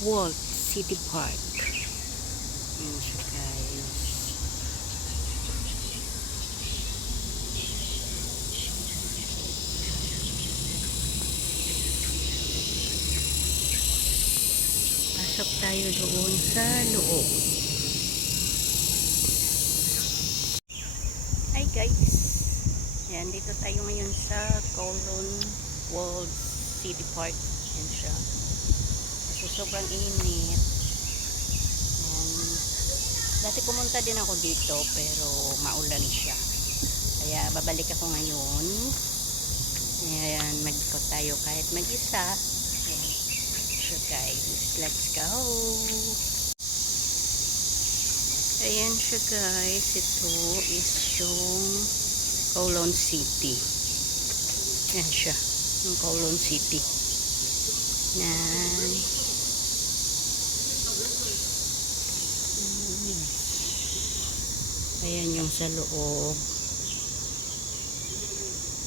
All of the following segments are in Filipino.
Walt City Park. Ayan siya guys. Pasok tayo doon sa loob. Hi guys. Ayan, dito tayo ngayon sa Kowloon Walt City Park. Ayan siya. Kasi sobrang init. Dati pumunta din ako dito pero maulan siya. Kaya babalik ako ngayon. Ayan, mag-ikot tayo kahit mag-isa. Ayan. So guys, let's go! Ayan siya guys. Ito is yung Kowloon City. Ayan siya. Yung Kowloon City. Ayan. Ayan yung sa loob.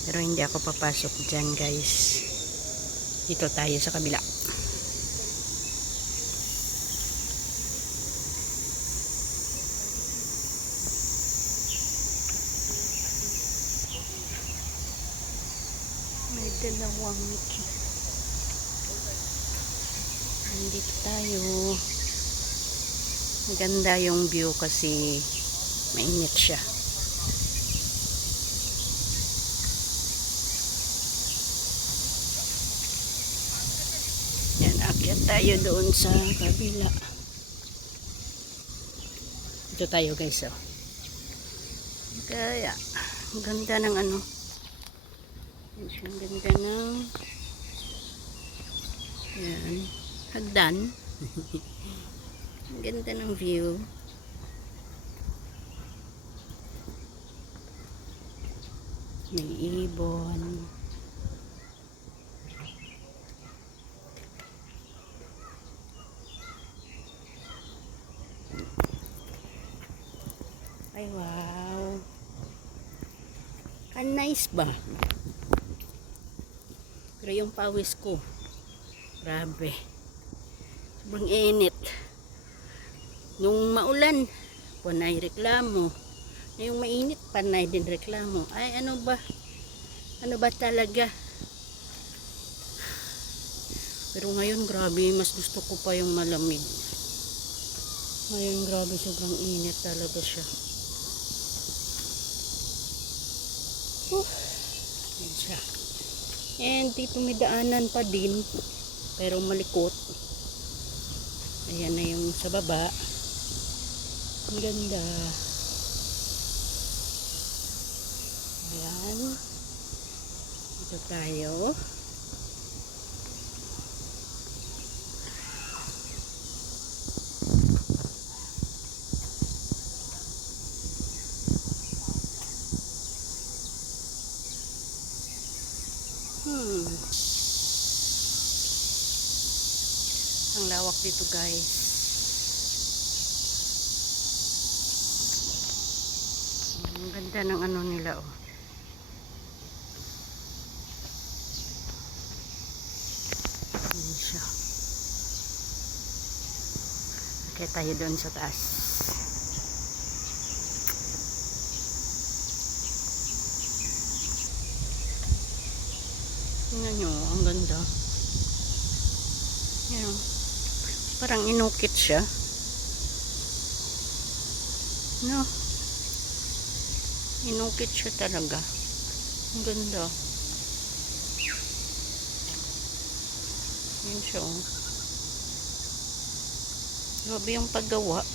Pero hindi ako papasok dyan guys. Dito tayo sa kabila. May dalawang Mickey. Nandito tayo. Maganda yung view kasi mainit siya. Yan, akyat tayo doon sa kabila. Ito tayo guys, oh. Kaya, ang ganda ng ano. Ang ganda ng yan, hagdan. Ang ganda ng view. May ibon. Ay wow. Ang nice ba? Pero yung pawis ko, grabe. Sobrang init. Nung maulan, panay reklamo. Yung mainit, panay din reklamo. Ay, ano ba? Ano ba talaga? Pero ngayon, grabe. Mas gusto ko pa yung malamig. Ngayon, grabe. Sobrang init talaga siya. Yan siya. And dito may daanan pa din. Pero malikot. Ayan na yung sa baba. Ang ganda. Ayan. Ito tayo. Ang lawak dito guys. Ang ganda ng ano nila oh. Ayan siya. Okay tayo doon sa taas. Tingnan nyo, ang ganda. Yan. Parang inukit siya. No. Inukit siya talaga. Ang ganda. Yan siya. Grabe yung paggawa.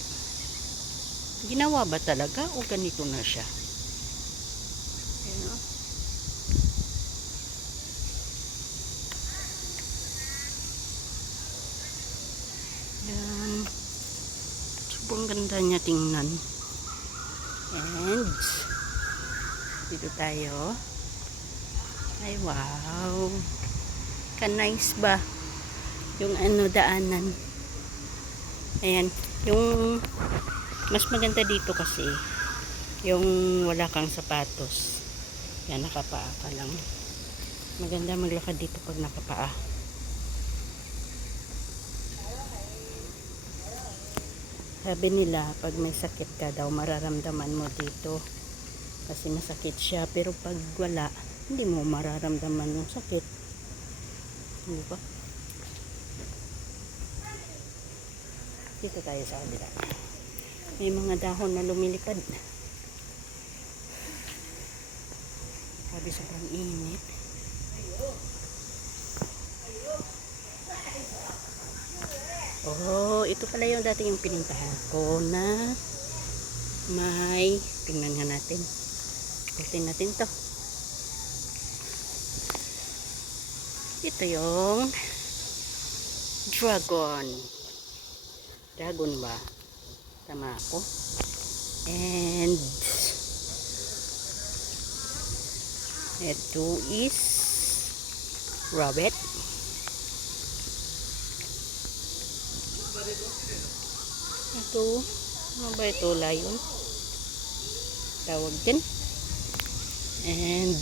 Ginawa ba talaga o ganito na siya? Yan o. Yan. Sobrang ganda niya tingnan. And dito tayo. Ay wow. Ka-nice ba? Yung ano daanan. Ayan. Yung mas maganda dito kasi yung wala kang sapatos. Yan, nakapaa ka lang. Maganda maglakad dito pag nakapaa. Sabi nila, pag may sakit ka daw, mararamdaman mo dito. Kasi masakit siya. Pero pag wala, hindi mo mararamdaman yung sakit. Hindi ba? Dito tayo sa kabila. May mga dahon na lumilipad. Sabi sobrang init. Oh, ito pala yung dati yung pinintahan ko na may, tingnan nga natin. Tingnan natin to. Ito yung dragon. Dragon ba? Tama ako. And ito is rabbit. Ito, ano ba ito? Lion? Tawag din. And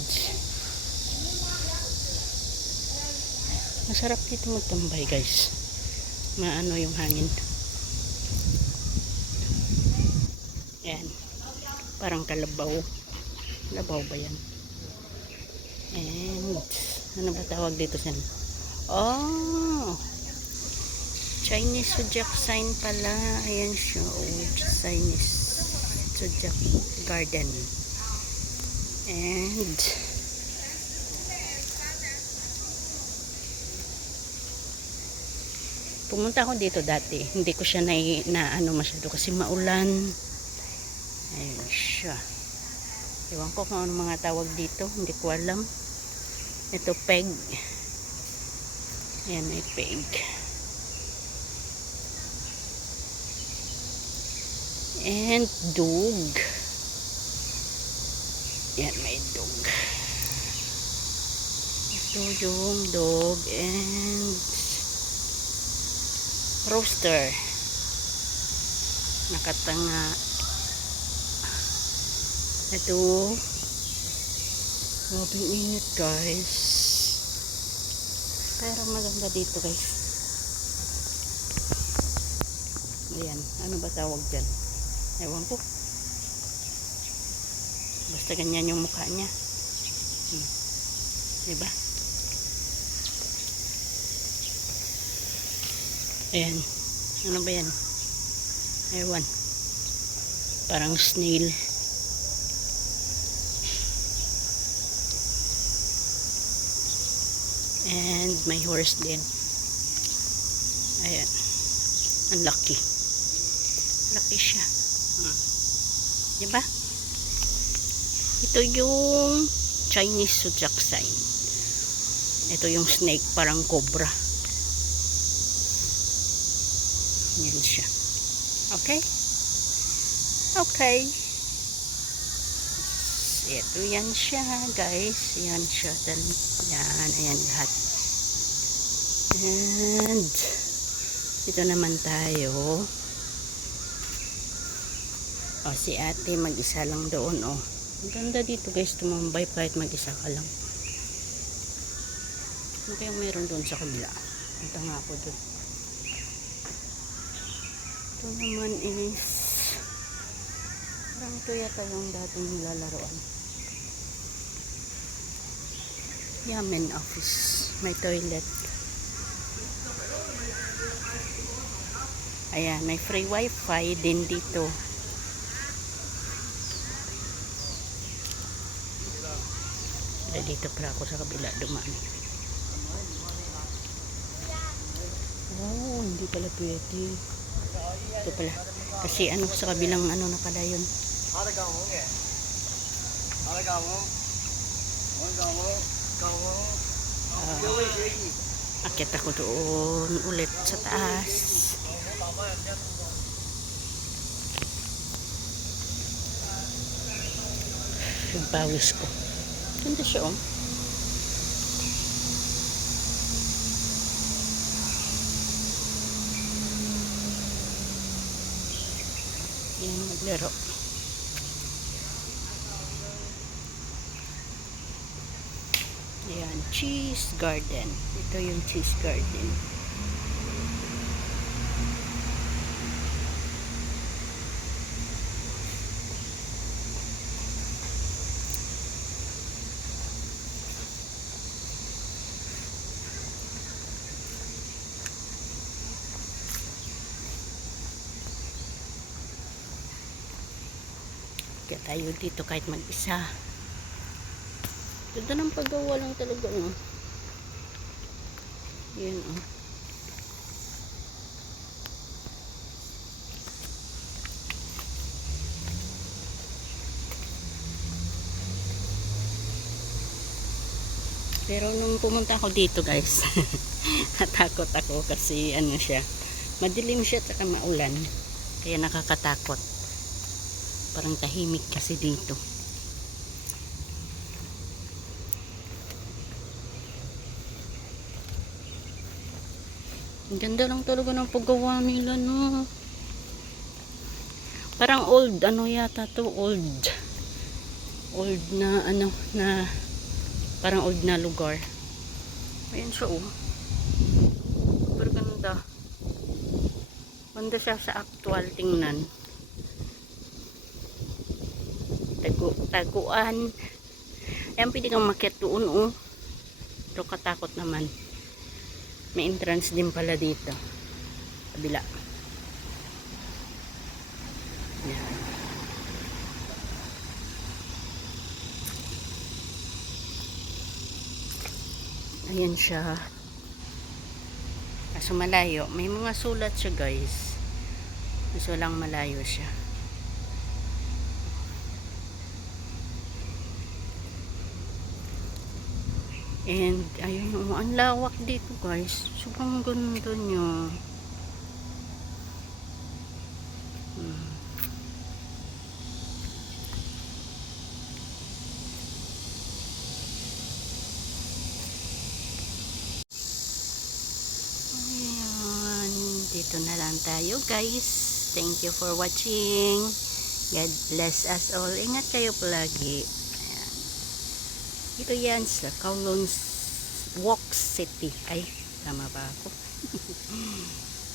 masarap dito magtambay, guys. Maano yung hangin. Yan. Parang kalabaw. Kalabaw ba yan? And ano ba tawag dito sa? Oh! Chinese zodiac sign pala. Ayan siya. Oh, Chinese zodiac garden. And pumunta ako dito dati. Hindi ko siya na ano masyado kasi maulan. Ayan siya. Ewan ko kung ano mga tawag dito. Hindi ko alam. Ito peg. Ayan ay peg. And dog. Yan, may dog. Ito yung dog and rooster. Nakatanga. Ito. Mabing init, guys. Pero maganda dito, guys. Ayan. Ano ba tawag dyan? Ewan ko. Basta ganyan yung mukha niya. Diba? Ayan. Ano ba yan? Ewan. Parang snail. And may horse din. Ayan. Ang lucky. Lucky siya. Diba? Ito yung Chinese zodiac sign. Ito yung snake, parang cobra. Yan siya. Okay? Okay. Ito yan siya, guys. Yan siya. Yan, ayan lahat. And ito naman tayo. O, si ate mag-isa lang doon, o. Ang ganda dito, guys, tumambay kahit mag-isa ka lang. Ano kayong meron doon sa kabila? Punta nga ako doon. Ito naman is parang ito yata yung dating nilalaroan. Yamen office. May toilet. Ayan, may free wifi din dito. Dito pala ako sa kabila dumaan. Oh, hindi pala pwede. Ito pala. Kasi ano sa kabilang ano na pala yun. Akit ako doon ulit sa taas. Yung pawis ko. Ganda siya, oh. Yan, naglaro. Yan, cheese garden. Ito yung cheese garden. tayo dito kahit mag-isa. Ganda ng paggawa lang talaga, no? Yan, oh. Pero nung pumunta ako dito, guys, natakot ako kasi ano siya, madilim siya at saka maulan. Kaya nakakatakot. Parang tahimik kasi dito. Ang ganda lang talaga ng paggawa nila, no? Parang old, ano yata to, old na, ano, na, parang old na lugar. Ayan siya, oh. Super ganda. Ganda siya sa actual tingnan. Taguan. Ayan, pwede kang makiat doon, oh. Pero katakot naman. May entrance din pala dito. Kabila. Yan. Ayan siya. Kaso malayo. May mga sulat siya, guys. Kaso lang malayo siya. And ayun, oh, ang lawak dito, guys. Sobrang ganda niya. Ayan, dito na lang tayo, guys. Thank you for watching. God bless us all. Ingat kayo palagi. Ayan. Dito yan sa Kowloon Walk City. Ay, tama ba ako?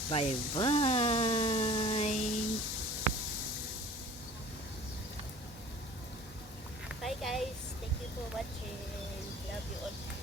Bye bye. Bye guys. Thank you for watching. Love you all.